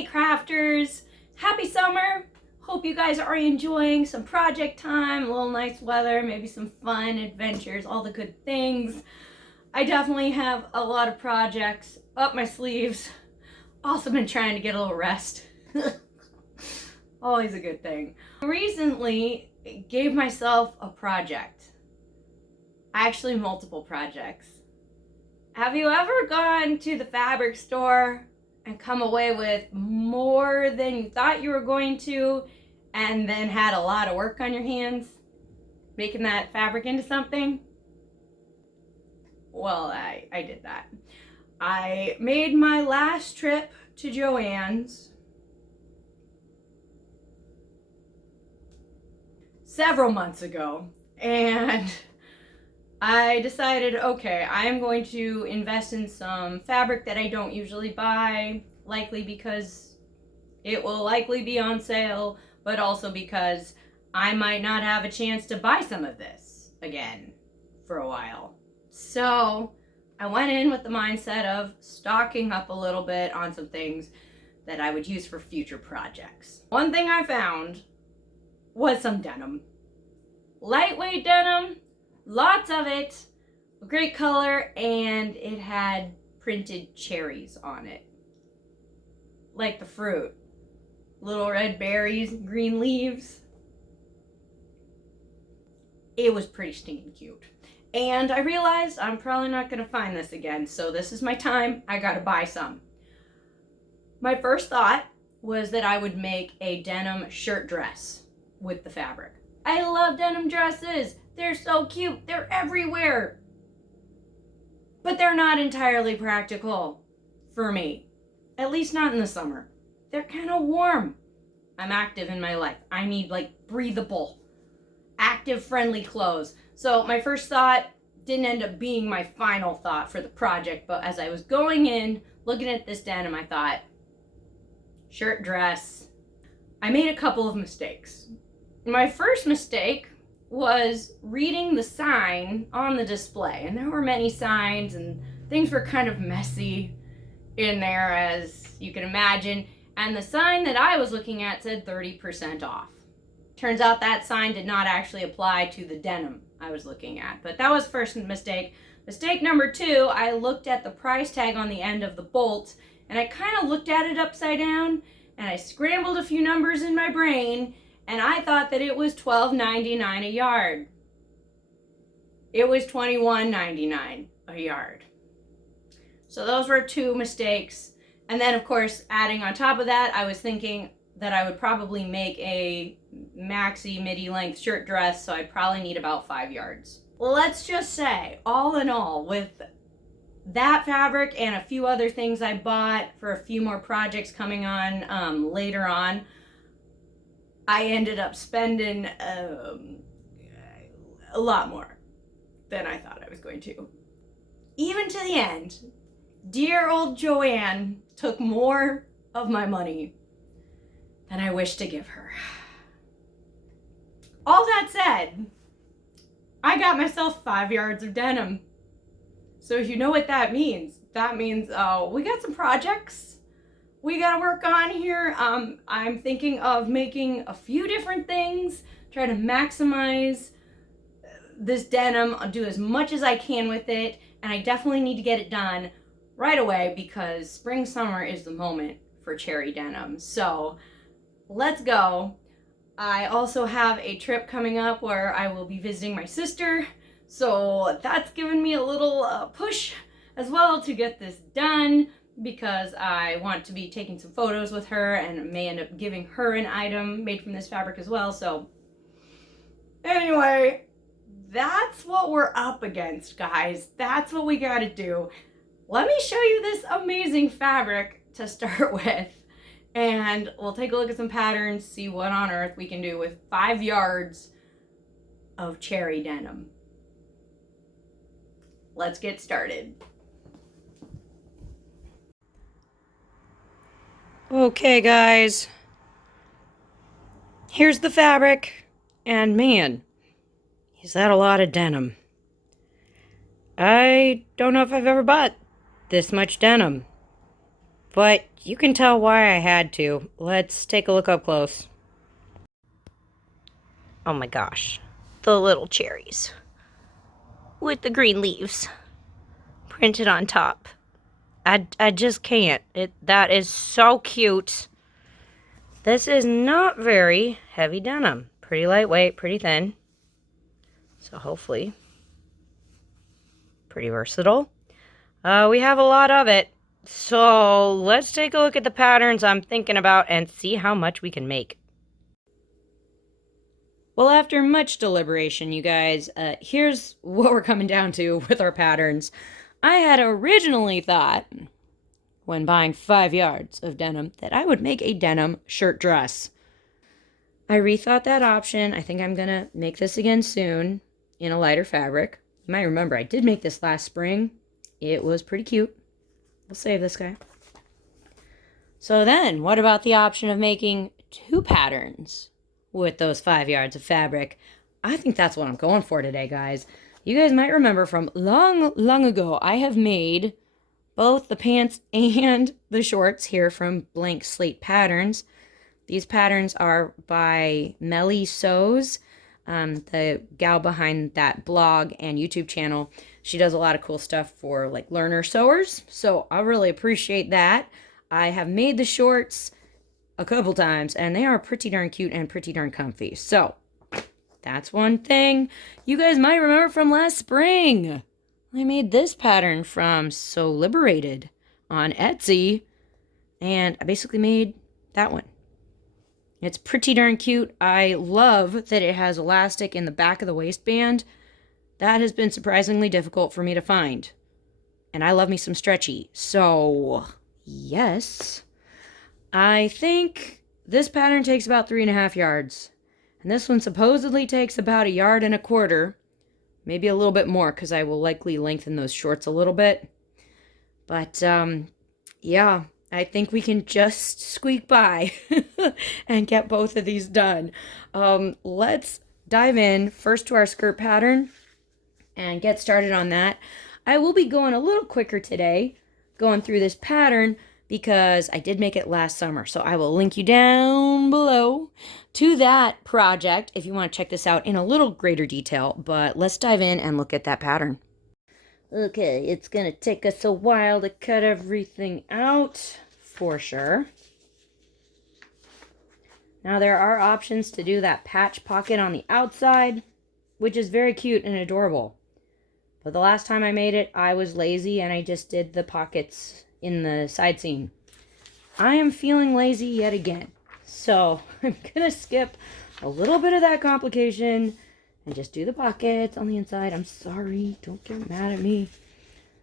Hey crafters, happy summer. Hope you guys are enjoying some project time, a little nice weather, maybe some fun adventures, all the good things. I definitely have a lot of projects up my sleeves. Also been trying to get a little rest. Always a good thing. Recently gave myself a project. Actually multiple projects. Have you ever gone to the fabric store and come away with more than you thought you were going to and then had a lot of work on your hands making that fabric into something? Well, I did that. I made my last trip to Joann's several months ago, and I decided, okay, I'm going to invest in some fabric that I don't usually buy, likely because it will likely be on sale, but also because I might not have a chance to buy some of this again for a while. So I went in with the mindset of stocking up a little bit on some things that I would use for future projects. One thing I found was some denim. Lightweight denim, lots of it, a great color, and it had printed cherries on it. Like the fruit. Little red berries, green leaves. It was pretty stinking cute. And I realized I'm probably not going to find this again, so this is my time. I gotta buy some. My first thought was that I would make a denim shirt dress with the fabric. I love denim dresses. They're so cute. They're everywhere. But they're not entirely practical for me. At least not in the summer. They're kind of warm. I'm active in my life. I need like breathable, active, friendly clothes. So my first thought didn't end up being my final thought for the project, but as I was going in, looking at this denim, I thought, shirt dress. I made a couple of mistakes. My first mistake was reading the sign on the display, and there were many signs and things were kind of messy in there, as you can imagine, and the sign that I was looking at said 30% off. Turns out that sign did not actually apply to the denim I was looking at, but that was first mistake. Mistake number two, I looked at the price tag on the end of the bolt, and I kind of looked at it upside down, and I scrambled a few numbers in my brain, and I thought that it was $12.99 a yard. It was $21.99 a yard. So those were two mistakes. And then, of course, adding on top of that, I was thinking that I would probably make a maxi midi length shirt dress, so I'd probably need about 5 yards. Let's just say, all in all, with that fabric and a few other things I bought for a few more projects coming on later on, I ended up spending a lot more than I thought I was going to. Even to the end, dear old Joann took more of my money than I wish to give her. All that said, I got myself 5 yards of denim. So you know what that means. That means we got some projects we gotta work on here. I'm thinking of making a few different things, try to maximize this denim, I'll do as much as I can with it, and I definitely need to get it done right away because spring summer is the moment for cherry denim. So let's go. I also have a trip coming up where I will be visiting my sister, so that's given me a little push as well to get this done, because I want to be taking some photos with her and may end up giving her an item made from this fabric as well. So anyway, that's what we're up against, guys. That's what we gotta do. Let me show you this amazing fabric to start with, and we'll take a look at some patterns, see what on earth we can do with 5 yards of cherry denim. Let's get started. Okay, guys, here's the fabric, and man, is that a lot of denim. I don't know if I've ever bought this much denim. but you can tell why I had to. Let's take a look up close. Oh my gosh, the little cherries with the green leaves printed on top. I just can't. That is so cute. This is not very heavy denim. Pretty lightweight, pretty thin. So hopefully pretty versatile. We have a lot of it. So let's take a look at the patterns I'm thinking about and see how much we can make. Well, after much deliberation, you guys, here's what we're coming down to with our patterns. I had originally thought, when buying 5 yards of denim, that I would make a denim shirt dress. I rethought that option. I think I'm going to make this again soon in a lighter fabric. You might remember I did make this last spring. It was pretty cute. We'll save this guy. So then, what about the option of making 2 patterns with those 5 yards of fabric? I think that's what I'm going for today, guys. You guys might remember from long ago, I have made both the pants and the shorts here from Blank Slate Patterns. These patterns are by Melly Sews, the gal behind that blog and YouTube channel. She does a lot of cool stuff for like learner sewers, so I really appreciate that. I have made the shorts a couple times, and they are pretty darn cute and pretty darn comfy. So that's one thing you guys might remember from last spring. I made this pattern from So Liberated on Etsy, and I basically made that one. It's pretty darn cute. I love that it has elastic in the back of the waistband. That has been surprisingly difficult for me to find. And I love me some stretchy. So, yes. I think this pattern takes about 3.5 yards. And this one supposedly takes about 1.25 yards. Maybe a little bit more, because I will likely lengthen those shorts a little bit. But, yeah, I think we can just squeak by and get both of these done. Let's dive in first to our skirt pattern and get started on that. I will be going a little quicker today, going through this pattern, because I did make it last summer. So I will link you down below to that project if you want to check this out in a little greater detail. But let's dive in and look at that pattern. Okay, it's going to take us a while to cut everything out, for sure. Now there are options to do that patch pocket on the outside, which is very cute and adorable. But the last time I made it, I was lazy and I just did the pockets in the side seam. I am feeling lazy yet again. So I'm going to skip a little bit of that complication and just do the pockets on the inside. I'm sorry, don't get mad at me,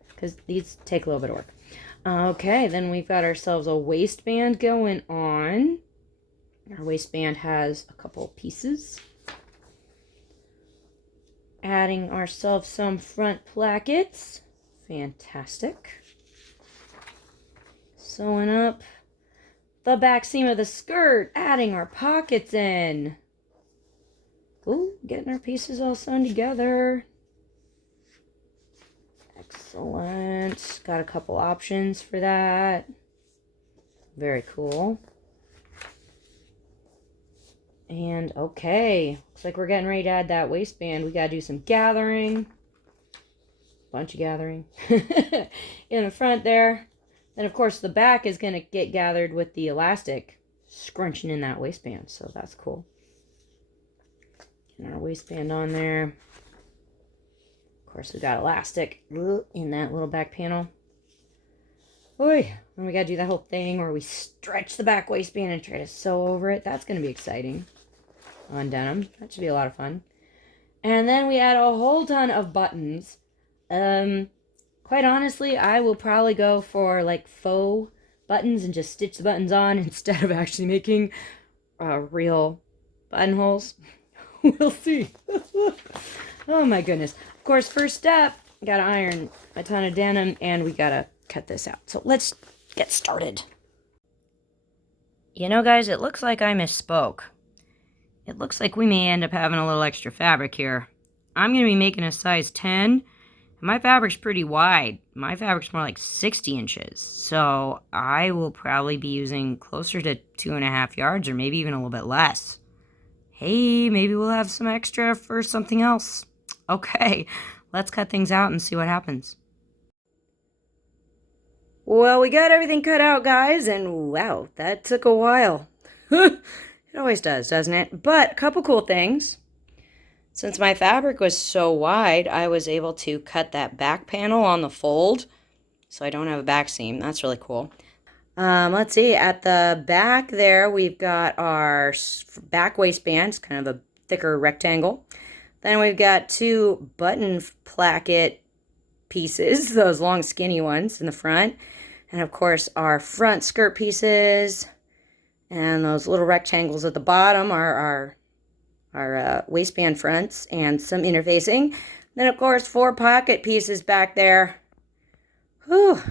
because these take a little bit of work. Okay, then we've got ourselves a waistband going on. Our waistband has a couple pieces. Adding ourselves some front plackets. Fantastic. Sewing up the back seam of the skirt, adding our pockets in. Ooh, getting our pieces all sewn together. Excellent. Got a couple options for that. Very cool. And okay, looks like we're getting ready to add that waistband. We gotta do some gathering. Bunch of gathering. In the front there. Then of course the back is gonna get gathered with the elastic scrunching in that waistband. So that's cool. Getting our waistband on there. Of course we got elastic in that little back panel. Oy, and we gotta do that whole thing where we stretch the back waistband and try to sew over it. That's gonna be exciting on denim. That should be a lot of fun. And then we add a whole ton of buttons. Quite honestly, I will probably go for like faux buttons and just stitch the buttons on instead of actually making real buttonholes. We'll see. Oh my goodness. Of course, first step, gotta iron a ton of denim and we gotta cut this out. So let's get started. You know, guys, it looks like I misspoke. It looks like we may end up having a little extra fabric here. I'm going to be making a size 10, My fabric's pretty wide. My fabric's more like 60 inches. So I will probably be using closer to 2.5 yards or maybe even a little bit less. Hey, maybe we'll have some extra for something else. Okay, let's cut things out and see what happens. Well, we got everything cut out, guys, and wow, that took a while. It always does, doesn't it? But a couple cool things. Since my fabric was so wide, I was able to cut that back panel on the fold, so I don't have a back seam. That's really cool. Let's see, at the back there, we've got our back waistbands, kind of a thicker rectangle. Then we've got 2 button placket pieces, those long skinny ones in the front. And of course, our front skirt pieces, and those little rectangles at the bottom are our waistband fronts and some interfacing. Then, of course, 4 pocket pieces back there. Whew.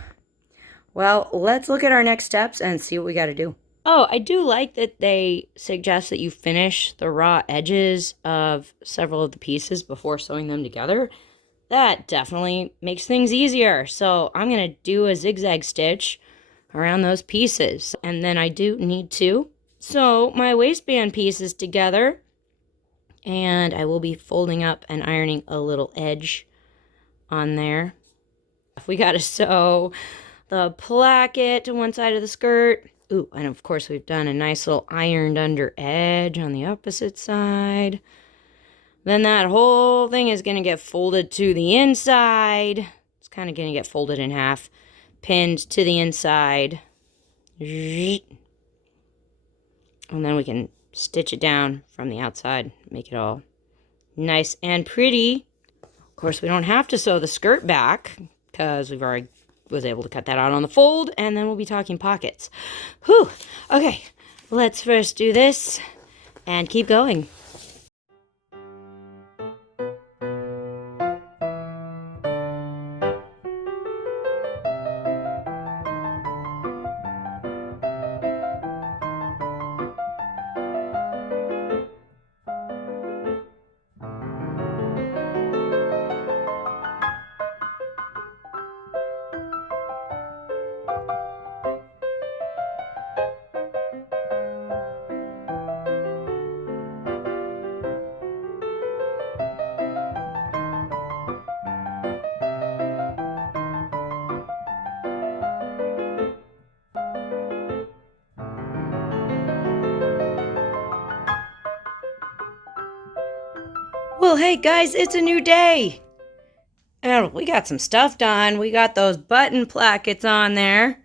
Well, let's look at our next steps and see what we got to do. Oh, I do like that they suggest that you finish the raw edges of several of the pieces before sewing them together. That definitely makes things easier. So I'm going to do a zigzag stitch around those pieces. And then I do need to sew my waistband pieces together. And I will be folding up and ironing a little edge on there. We got to sew the placket to one side of the skirt. Ooh, and of course we've done a nice little ironed under edge on the opposite side. Then that whole thing is going to get folded to the inside. It's kind of going to get folded in half, pinned to the inside. And then we can stitch it down from the outside, make it all nice and pretty. Of course, we don't have to sew the skirt back because we've already was able to cut that out on the fold, and then we'll be talking pockets. Whew. Okay, let's first do this and keep going. Well, hey guys, it's a new day. And we got some stuff done. We got those button plackets on there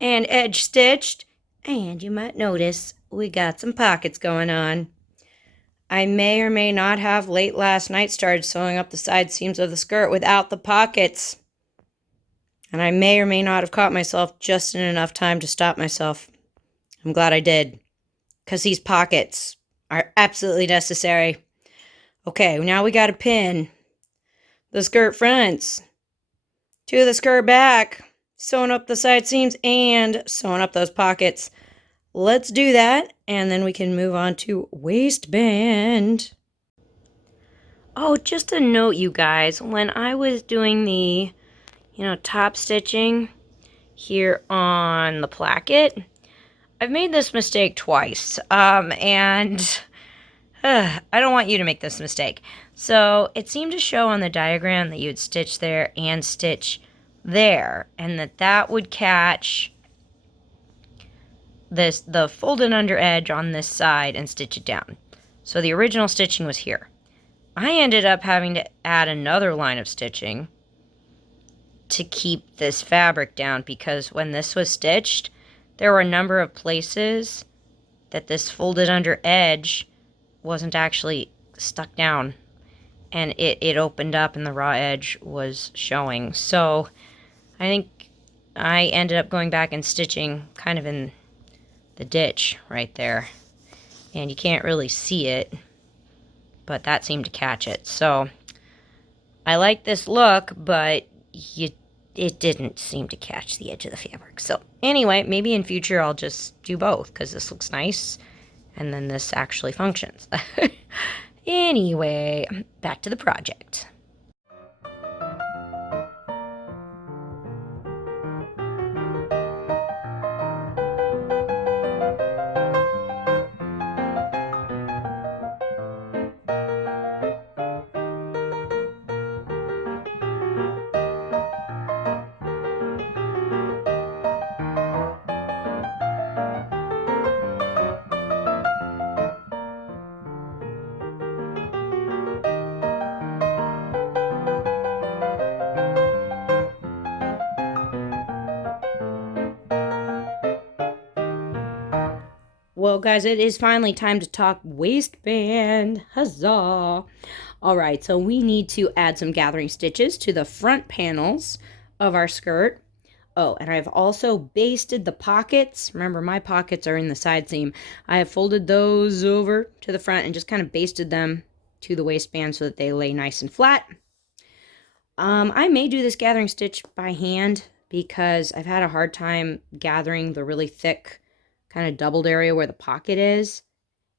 and edge stitched. And you might notice we got some pockets going on. I may or may not have late last night started sewing up the side seams of the skirt without the pockets. And I may or may not have caught myself just in enough time to stop myself. I'm glad I did, because these pockets are absolutely necessary. Okay, now we got to pin the skirt fronts to the skirt back, sewing up the side seams and sewing up those pockets. Let's do that, and then we can move on to waistband. Oh, just a note, you guys, when I was doing the, top stitching here on the placket, I've made this mistake twice, and I don't want you to make this mistake. So it seemed to show on the diagram that you would stitch there and stitch there, and that would catch the folded under edge on this side and stitch it down. So the original stitching was here. I ended up having to add another line of stitching to keep this fabric down, because when this was stitched, there were a number of places that this folded under edge wasn't actually stuck down, and it opened up and the raw edge was showing. So I think I ended up going back and stitching kind of in the ditch right there, and you can't really see it, but that seemed to catch it. So I like this look, but it didn't seem to catch the edge of the fabric. So anyway, maybe in future I'll just do both, because this looks nice and then this actually functions. Anyway, back to the project. Well, guys, it is finally time to talk waistband. Huzzah! All right, so we need to add some gathering stitches to the front panels of our skirt. Oh, and I've also basted the pockets. Remember, my pockets are in the side seam. I have folded those over to the front and just kind of basted them to the waistband so that they lay nice and flat. I may do this gathering stitch by hand because I've had a hard time gathering the really thick kind of doubled area where the pocket is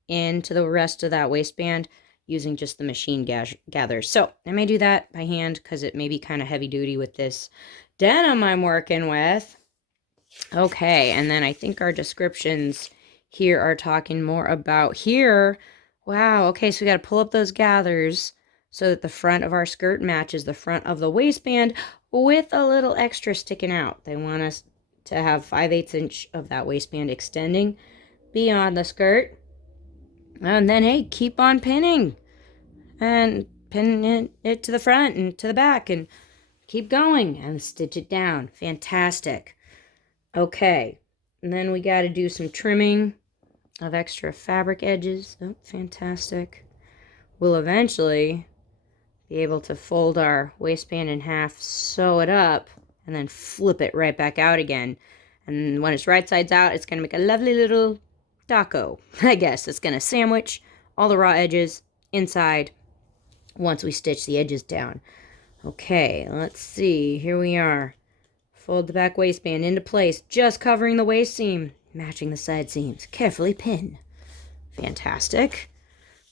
into the rest of that waistband using just the machine gathers. So I may do that by hand because it may be kind of heavy duty with this denim I'm working with. Okay, and then I think our descriptions here are talking more about here. Wow, okay, so we got to pull up those gathers so that the front of our skirt matches the front of the waistband with a little extra sticking out. They want us to have 5/8 inch of that waistband extending beyond the skirt. And then, hey, keep on pinning and pin it to the front and to the back and keep going and stitch it down. Fantastic. Okay, and then we got to do some trimming of extra fabric edges. Oh, fantastic. We'll eventually be able to fold our waistband in half, sew it up, and then flip it right back out again. And when it's right sides out, it's going to make a lovely little taco, I guess. It's going to sandwich all the raw edges inside once we stitch the edges down. Okay, let's see. Here we are. Fold the back waistband into place, just covering the waist seam, matching the side seams. Carefully pin. Fantastic.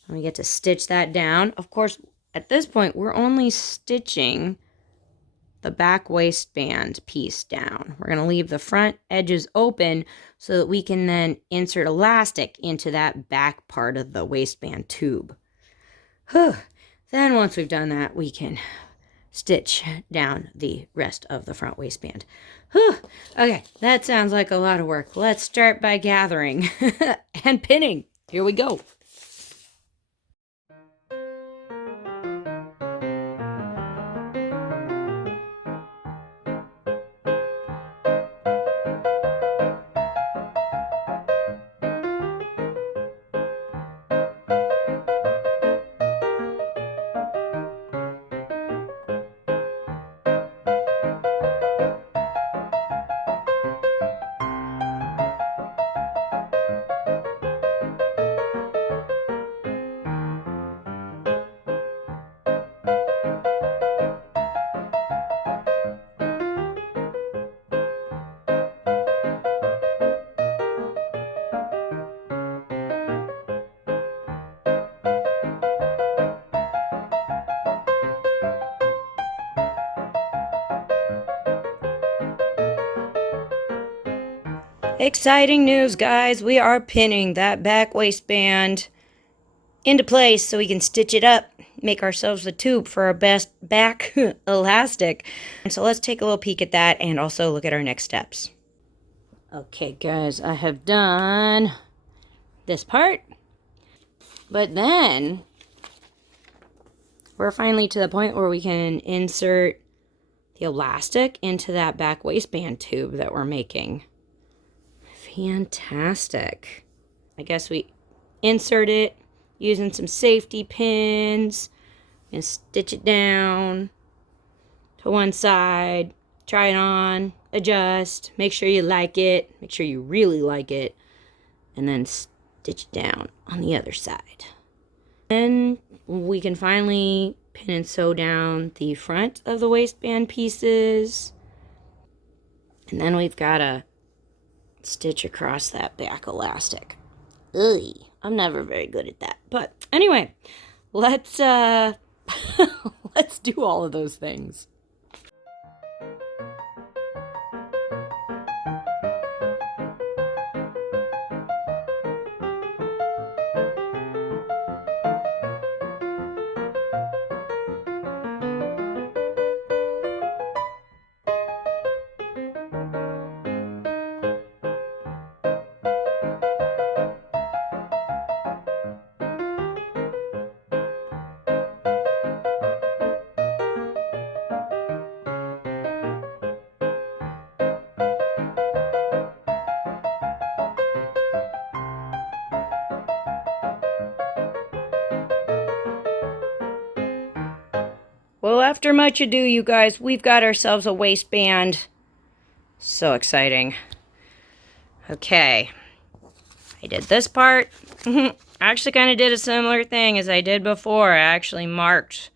And we get to stitch that down. Of course, at this point, we're only stitching the back waistband piece down. We're going to leave the front edges open so that we can then insert elastic into that back part of the waistband tube. Whew. Then once we've done that, we can stitch down the rest of the front waistband. Whew. Okay, that sounds like a lot of work. Let's start by gathering and pinning. Here we go. Exciting news, guys. We are pinning that back waistband into place so we can stitch it up, make ourselves a tube for our best back elastic. And so let's take a little peek at that and also look at our next steps. Okay, guys, I have done this part, but then we're finally to the point where we can insert the elastic into that back waistband tube that we're making. Fantastic. I guess we insert it using some safety pins and stitch it down to one side, try it on, adjust, make sure you like it, make sure you really like it, and then stitch it down on the other side. Then we can finally pin and sew down the front of the waistband pieces, and then we've got to stitch across that back elastic. Ugh, I'm never very good at that. But anyway, let's let's do all of those things. Well, after much ado, you guys, we've got ourselves a waistband. So exciting. Okay. I did this part. I actually kind of did a similar thing as I did before. I actually marked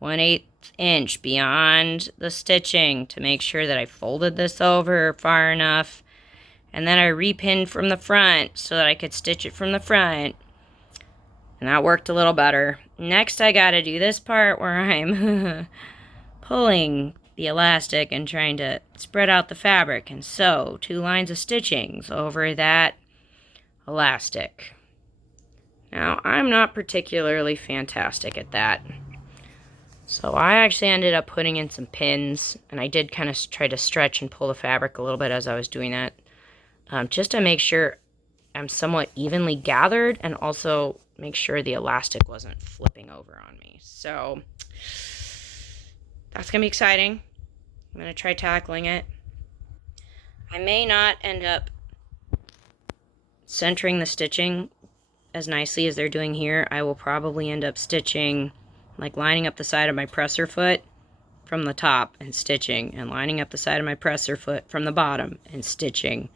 1/8 inch beyond the stitching to make sure that I folded this over far enough. And then I repinned from the front so that I could stitch it from the front. And that worked a little better. Next, I gotta do this part where I'm pulling the elastic and trying to spread out the fabric and sew 2 lines of stitchings over that elastic. Now, I'm not particularly fantastic at that. So I actually ended up putting in some pins, and I did kind of try to stretch and pull the fabric a little bit as I was doing that, just to make sure I'm somewhat evenly gathered and also make sure the elastic wasn't flipping over on me. So that's going to be exciting. I'm going to try tackling it. I may not end up centering the stitching as nicely as they're doing here. I will probably end up stitching, like lining up the side of my presser foot from the top and stitching, and lining up the side of my presser foot from the bottom and stitching,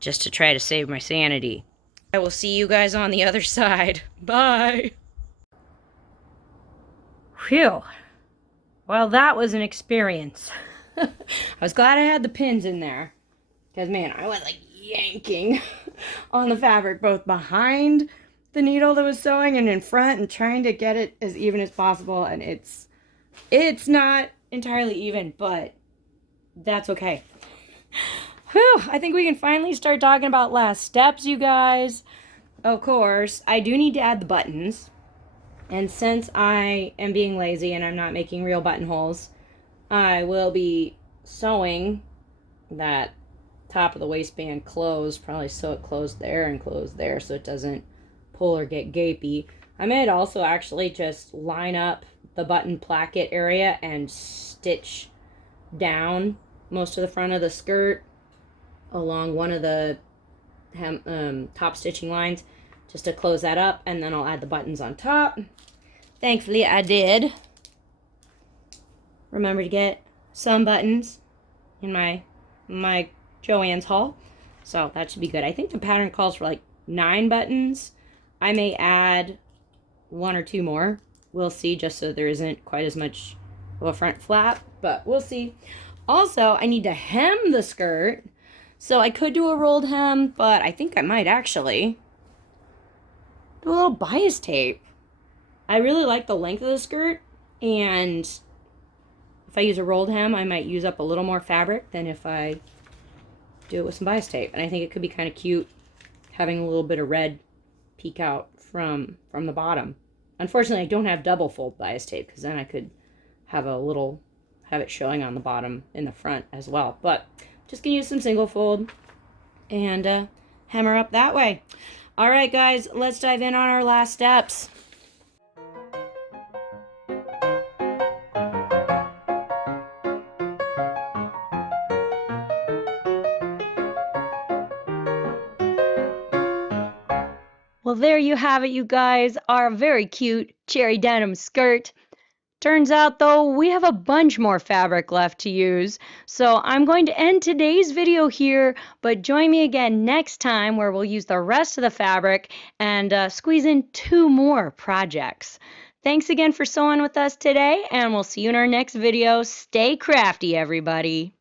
just to try to save my sanity. I will see you guys on the other side. Bye! Phew. Well, that was an experience. I was glad I had the pins in there. Because, man, I went like yanking on the fabric, both behind the needle that was sewing and in front, and trying to get it as even as possible. And it's not entirely even, but that's okay. Whew, I think we can finally start talking about last steps, you guys. Of course, I do need to add the buttons. And since I am being lazy and I'm not making real buttonholes, I will be sewing that top of the waistband closed. Probably sew it closed there and closed there so it doesn't pull or get gapey. I might also actually just line up the button placket area and stitch down most of the front of the skirt along one of the top stitching lines just to close that up, and then I'll add the buttons on top. Thankfully I did remember to get some buttons in my Joann's haul, so that should be good. I think the pattern calls for like 9 buttons. I may add 1 or 2 more. We'll see, just so there isn't quite as much of a front flap, but we'll see. Also, I need to hem the skirt. So I could do a rolled hem, but I think I might actually do a little bias tape. I really like the length of the skirt, and if I use a rolled hem, I might use up a little more fabric than if I do it with some bias tape. And I think it could be kind of cute having a little bit of red peek out from the bottom. Unfortunately, I don't have double fold bias tape, because then I could have it showing on the bottom in the front as well. But just gonna use some single fold and hammer up that way. All right, guys, let's dive in on our last steps. Well, there you have it, you guys, our very cute cherry denim skirt. Turns out, though, we have a bunch more fabric left to use, so I'm going to end today's video here, but join me again next time where we'll use the rest of the fabric and squeeze in 2 more projects. Thanks again for sewing with us today, and we'll see you in our next video. Stay crafty, everybody.